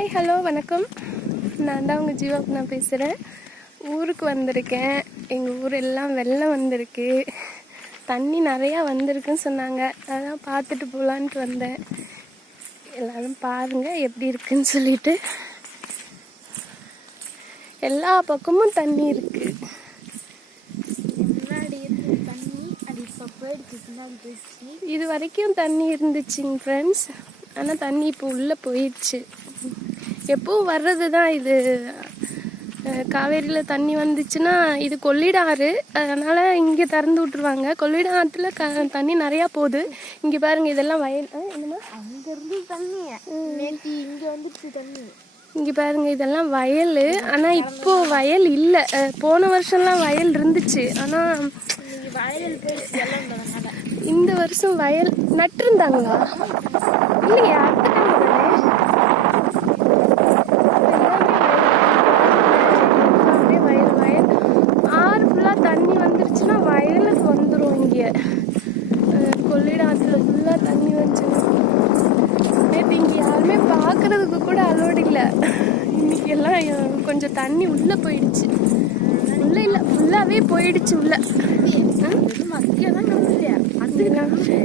Hi hello வணக்கம். நான் தான் உங்கள் ஜீவாக்கு நான் பேசுகிறேன். ஊருக்கு வந்திருக்கேன். எங்கள் ஊர் எல்லாம் வெள்ளம் வந்திருக்கு, தண்ணி நிறையா வந்திருக்குன்னு சொன்னாங்க. அதான் பார்த்துட்டு போகலான்ட்டு வந்தேன். எல்லோரும் பாருங்கள் எப்படி இருக்குன்னு சொல்லிட்டு. எல்லா பக்கமும் தண்ணி இருக்குது. இது வரைக்கும் தண்ணி இருந்துச்சுங்க ஃப்ரெண்ட்ஸ். ஆனால் தண்ணி இப்போ உள்ளே போயிடுச்சு. எப்பவும் வர்றது தான் இது. காவேரியில் தண்ணி வந்துச்சுன்னா இது கொள்ளிடாறு, அதனால் இங்கே திறந்து விட்ருவாங்க. கொள்ளிடாத்துல தண்ணி நிறையா போகுது. இங்கே பாருங்கள், இதெல்லாம் வயல். என்னமா அங்கேருந்து தண்ணி இங்கே வந்துடுச்சு தண்ணி. இங்கே பாருங்கள், இதெல்லாம் வயல். ஆனால் இப்போது வயல் இல்லை. போன வருஷம்லாம் வயல் இருந்துச்சு. ஆனால் இந்த வருஷம் வயல் நட்டிருந்தாங்களா இல்லையா? வயல் வயல் ஆறு ஃபுல்லாக தண்ணி வந்துருச்சுன்னா வயலுக்கு வந்துடும். இங்கே கொள்ளிடாத்துல ஃபுல்லாக தண்ணி வந்துச்சுன்னா நேற்று இங்கே யாருமே பார்க்கறதுக்கு கூட அலோடு இல்லை. இன்னைக்கு எல்லாம் கொஞ்சம் தண்ணி உள்ளே போயிடுச்சு. உள்ளே இல்லை, ஃபுல்லாகவே போயிடுச்சு உள்ள.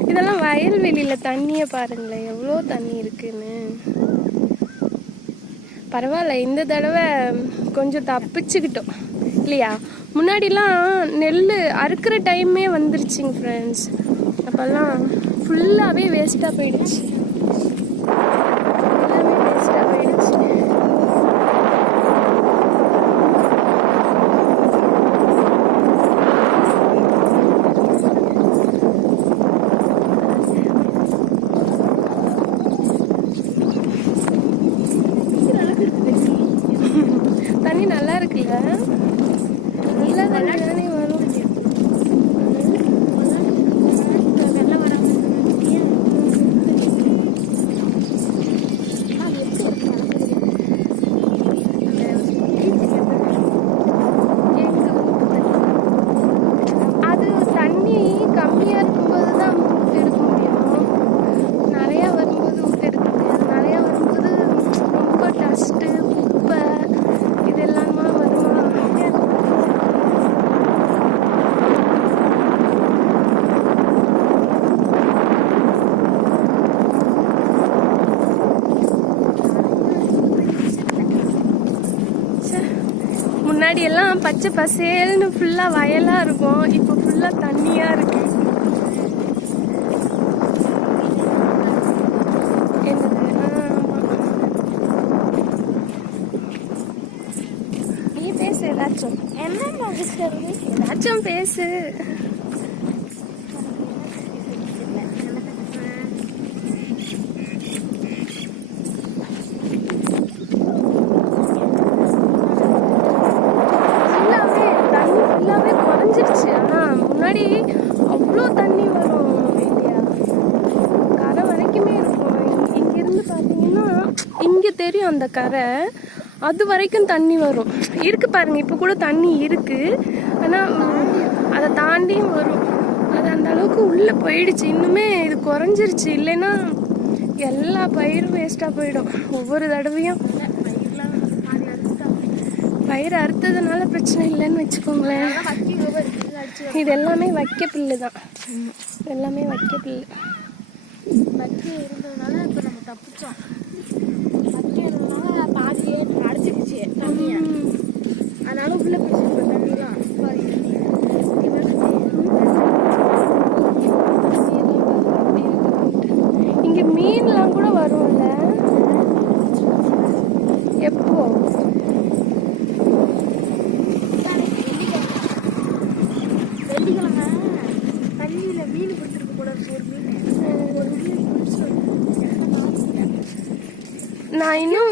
இதெல்லாம் வயல்வெளியில் தண்ணியை பாருங்களேன், எவ்வளோ தண்ணி இருக்குன்னு. பரவாயில்ல, இந்த தடவை கொஞ்சம் தப்பிச்சுக்கிட்டோம் இல்லையா? முன்னாடிலாம் நெல் அறுக்கிற டைமே வந்துருச்சுங்க ஃப்ரெண்ட்ஸ். அப்போல்லாம் ஃபுல்லாகவே வேஸ்ட்டாக போயிடுச்சு. தண்ணி நல்லா இருக்குல்ல? நல்லா தானே வரும். அது தண்ணி கம்மியாக இருக்கும்போது தான் ஊற்று எடுக்க முடியும். நிறையா வரும்போது ஊற்று எடுக்க முடியாது. நிறையா வரும்போது ரொம்ப டஸ்ட்டு, குப்பை இதெல்லாமா வருமா? முன்னாடி எல்லாம் பச்சை பசேல்னு ஃபுல்லா வயலா இருக்கும். இப்போ ஃபுல்லா தண்ணியா இருக்கு. நீ பேசு ஏதாச்சும். ஏதாச்சும் பேசு. ஃபுல்லாகவே குறைஞ்சிருச்சு. ஆனால் முன்னாடி அவ்வளோ தண்ணி வரும் இல்லையா? கரை வரைக்குமே இருக்கும். இங்கேருந்து பார்த்தீங்கன்னா இங்கே தெரியும் அந்த கரை, அது வரைக்கும் தண்ணி வரும். இருக்கு பாருங்க, இப்போ கூட தண்ணி இருக்கு. ஆனால் அதை தாண்டியும் வரும். அது அந்த அளவுக்கு உள்ளே போயிடுச்சு. இன்னுமே இது குறைஞ்சிருச்சு. இல்லைன்னா எல்லா பயிரும் வேஸ்ட்டாக போயிடும். ஒவ்வொரு தடவையும் பயிர் அறுத்ததுனால பிரச்சனை இல்லைன்னு வச்சுக்கோங்களேன். இது எல்லாமே வைக்க பில்லு தான். எல்லாமே வைக்க பில்லு. வக்கி இருந்ததுனால இப்போ நம்ம தப்பிச்சோம். வக்கி இருந்ததுனால பாதியே அடைச்சிக்கிச்சு தண்ணியை. அதனால உள்ள பிடிச்சிருக்கோம் தண்ணிலாம். இங்கே மீன்லாம் கூட வரும்ல. எப்போ? வெள்ளிக்கிழமை தண்ணியில் மீன் பிடிச்சிருக்க கூட ஒரு மீன் நான் இன்னும்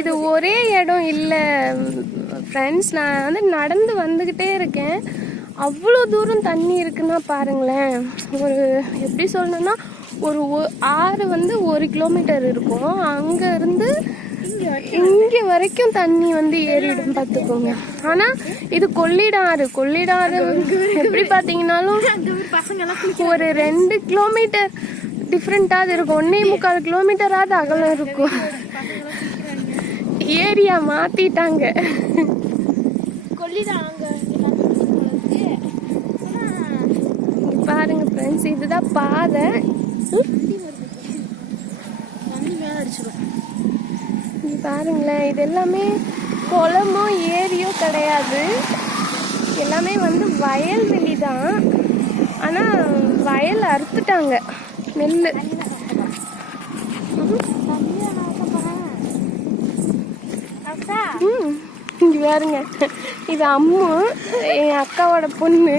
இது ஒரே இடம் இல்லை ஃப்ரெண்ட்ஸ். நான் வந்து நடந்து வந்துக்கிட்டே இருக்கேன். அவ்வளோ தூரம் தண்ணி இருக்குன்னா பாருங்களேன். ஒரு எப்படி சொல்லணும்னா ஒரு ஆறு வந்து 1 கிலோமீட்டர் இருக்கும். அங்கேருந்து இங்கே வரைக்கும் தண்ணி வந்து ஏறிடும் பார்த்துக்கோங்க. ஆனால் இது கொள்ளிடாறு. கொள்ளிடாறு எப்படி பார்த்தீங்கன்னாலும் ஒரு 2 கிலோமீட்டர் டிஃப்ரெண்ட்டாக இருக்கும். 1.25 கிலோமீட்டராவது அகலம் இருக்கும். ஏரியா மாத்திட்டாங்க. கொல்லிதான் அங்க பாருங்க ஃப்ரெண்ட்ஸ், இதுதான் பாதை. தண்ணி மேல அடிச்சிடும். பாருங்களேன், இது எல்லாமே குளமோ ஏரியோ கிடையாது, எல்லாமே வந்து வயல்வெளி தான். ஆனா வயல் அறுத்துட்டாங்க நெல். இங்க பாருங்க, இது அம்மா, என் அக்காவோட பொண்ணு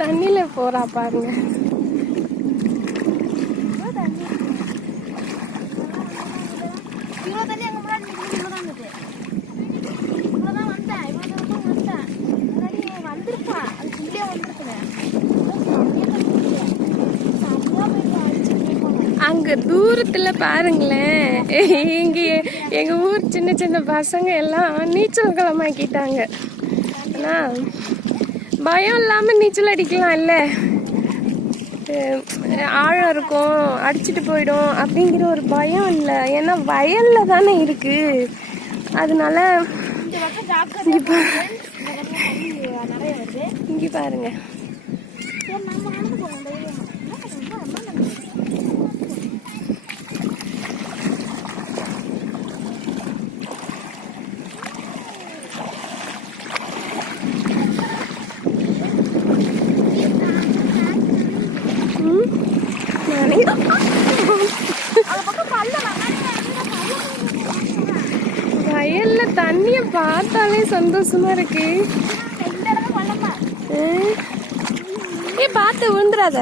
தண்ணியில போறா பாருங்க. அங்க தூரத்துல பாருங்களேன், எங்க ஊர் சின்ன சின்ன பசங்க எல்லாம் நீச்சல் குளமாக்கிட்டாங்க. ஆனா பயம் இல்லாம நீச்சல் அடிக்கலாம் இல்ல, ஆழம் இருக்கும் அடிச்சுட்டு போயிடும் அப்படிங்கிற ஒரு பயம் இல்லை. ஏன்னா வயல்ல தானே இருக்கு. அதனால இங்க பாருங்க, வயல்ல தண்ணிய பார்த்தாலே சந்தோஷமா இருக்கு. ஏ பார்த்து விழுந்துடாத.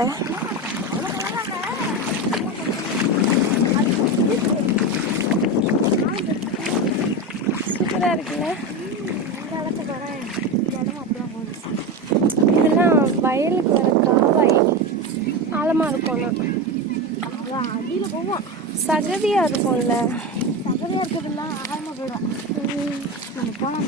சூப்பரா இருக்குல்ல. இதெல்லாம் வயலுக்கு வர காவாய் ஆழமா இருக்கும். அடியில போவோம், சகதியா இருக்கும்ல. சகதியா இருக்கிறதுல ஆழமா போயிடும். நம்ம போலாம்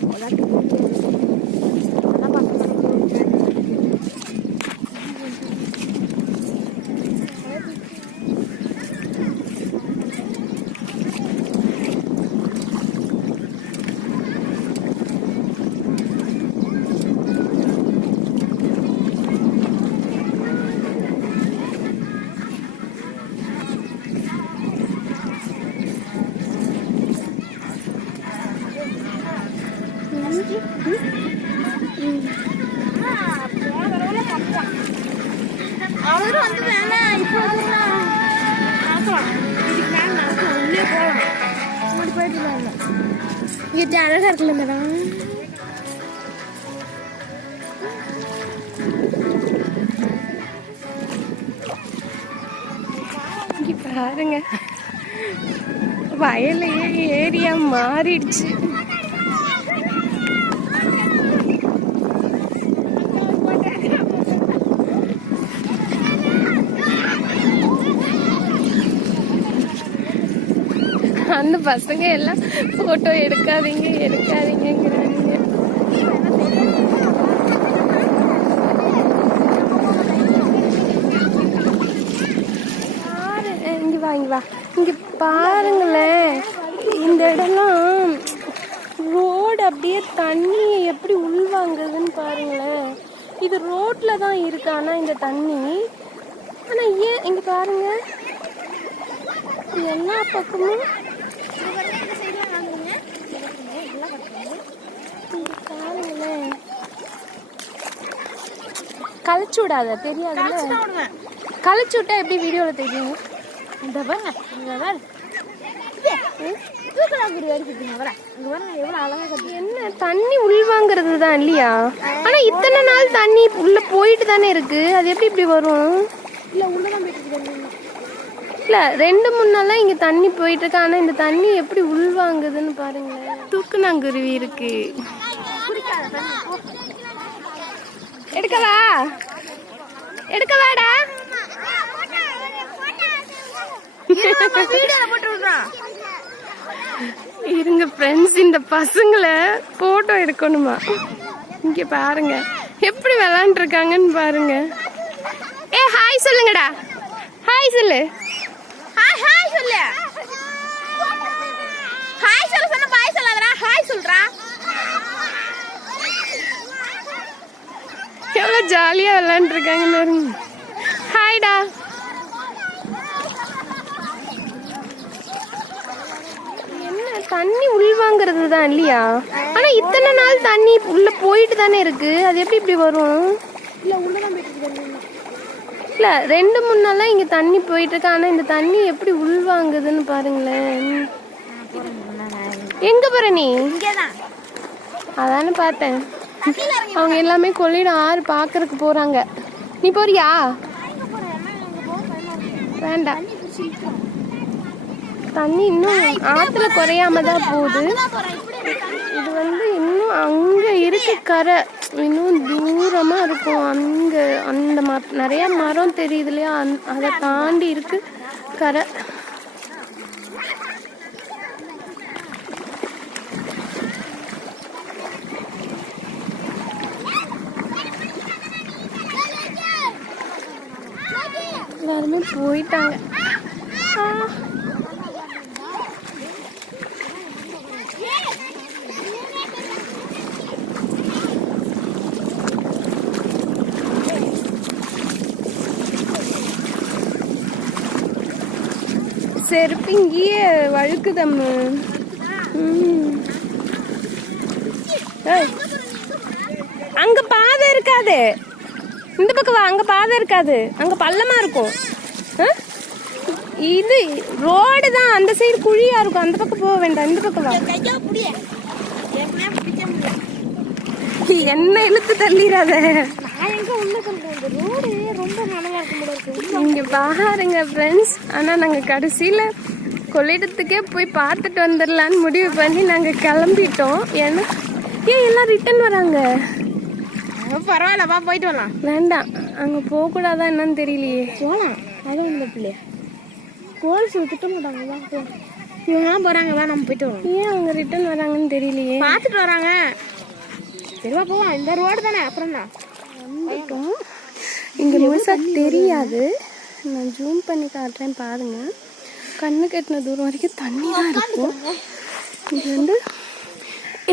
அவரும் வந்து வேணா இப்போ பார்க்கலாம். இதுக்கு மேலே நடக்கும், உள்ளே போகலாம். முன்னாடி போயிட்டு இல்லை, இது அழகா இருக்குல்ல மேடம். இங்க பாருங்க, வயலையே ஏரியா மாறிடுச்சு. அந்த பசங்க எல்லாம் போட்டோ எடுக்காதீங்கிறாங்க. இங்க வா, இங்க பாருங்களேன், இந்த இடம்லாம் ரோடு அப்படியே தண்ணி எப்படி உள்வாங்குதுன்னு பாருங்களேன். இது ரோட்ல தான் இருக்கு ஆனா இந்த தண்ணி. ஆனா ஏன் இங்க பாருங்க, எல்லா பக்கமும் கழிச்சு விடாத, தெரியாதுல்ல. கழிச்சு விட்டா எப்படி வீடியோல தெரியும்? இந்த பாருங்க, என்ன தண்ணி உள்வாங்கிறது தான் இல்லையா? ஆனா இத்தனை நாள் தண்ணி உள்ள போயிட்டு தானே இருக்கு, அது எப்படி இப்படி வரும்? இல்ல உள்ளதான் போயிட்டு இல்ல 2-3 நாளா இங்க தண்ணி போயிட்டு இருக்கு. ஆனா இந்த தண்ணி எப்படி உள்வாங்குதுன்னு பாருங்களேன். தூக்குநாங்குருவி இருக்கு. எடுக்கவாடா. இருங்க ஃப்ரெண்ட்ஸ், இந்த பசங்களை போட்டோ எடுக்கணுமா? இங்க பாருங்க எப்படி விளையாண்டு இருக்காங்கன்னு பாருங்க. ஏ ஹாய் சொல்லுங்கடா, ஹாய் சொல்லு, ஹாய் சொல்லு, ஹாய் சொல்லு. சொல்றா எவ்வளோ ஜாலியாக விளாண்டுருக்காங்க. ஹாய்டா. என்ன தண்ணி உள்வாங்கிறது தான் இல்லையா? ஆனால் இத்தனை நாள் தண்ணி உள்ளே போயிட்டு தானே இருக்கு. அது எப்படி இப்படி வரும்? இல்லை உள்ளதான் போயிட்டு இல்லை 2-3 நாளாக இங்கே தண்ணி போயிட்டு இருக்கு. ஆனால் இந்த தண்ணி எப்படி உள்வாங்குதுன்னு பாருங்களேன். எங்கே போகிற நீ? இங்கேதான் அதானே பார்த்தேன். அவங்க எல்லாமே கொள்ளிடம் ஆறு பார்க்கறதுக்கு போகிறாங்க. நீ போறியா? வேண்டாம், தண்ணி இன்னும் ஆற்றுல குறையாம தான் போகுது. இது வந்து இன்னும் அங்கே இருக்கு கரை, இன்னும் தூரமாக இருக்கும். அங்கே அந்த நிறையா மரம் தெரியுது இல்லையா, அதை தாண்டி இருக்கு கரை. எல்லாருமே போயிட்டாங்க. செருப்பு இங்கேயே வழுக்குதம்மு. அங்க பாதை இருக்காது, இந்த பக்கம் வா. அங்க பாதை இருக்காது, அங்க பள்ளமா இருக்கும். இது ரோடு தான், அந்த சைடு குழியா இருக்கும். அந்த பக்கம் போக வேண்டாம், இந்த பக்கம் வா. என்ன இழுத்து தள்ளிடாத. இங்க பாருங்க ஃப்ரெண்ட்ஸ். ஆனா நாங்க கடைசியில கொள்ளிடத்துக்கே போய் பார்த்துட்டு வந்துடலான்னு முடிவு பண்ணி நாங்க கிளம்பிட்டோம். ஏன்னா ஏன் எல்லாம் ரிட்டர்ன் வராங்க. பரவாயில்லப்பா, போயிட்டு வரலாம். வேண்டாம், அங்க போக கூடாதா என்னன்னு தெரியலையே. போகலாம், அது ஒன்று பிள்ளையா போலீஸ் திட்ட மாட்டாங்க. இவங்கலாம் போறாங்க, வா நம்ம போயிட்டு வரோம். ஏன் அவங்க ரிட்டர்ன் வராங்கன்னு தெரியலையே. பார்த்துட்டு வராங்க. சரிவா போவோம், இந்த ரோடு தானே. அப்புறம் தான் வந்துட்டோம். இங்க முழுசா தெரியாது, நான் ஜூம் பண்ணி காட்டுறேன் பாருங்க. கண்ணு கட்டின தூரம் வரைக்கும் தண்ணி தான் இருக்கும். இது வந்து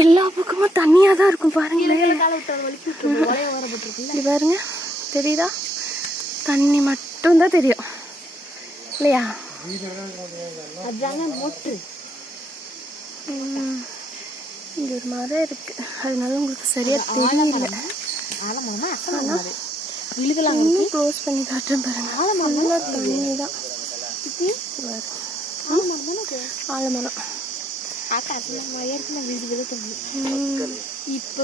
எல்லா பக்கமும் தண்ணியாக தான் இருக்கும் பாருங்களேன். இது பாருங்க, தெரியுதா? தண்ணி மட்டும்தான் தெரியும் இல்லையா? இங்க ஒரு மரம் இருக்கு, அதனால உங்களுக்கு சரியா தெரியல. இன்னும் க்ளோஸ் பண்ணி காட்டுறேன் பாருங்க. தண்ணி தான் ஆலமரம். இப்போ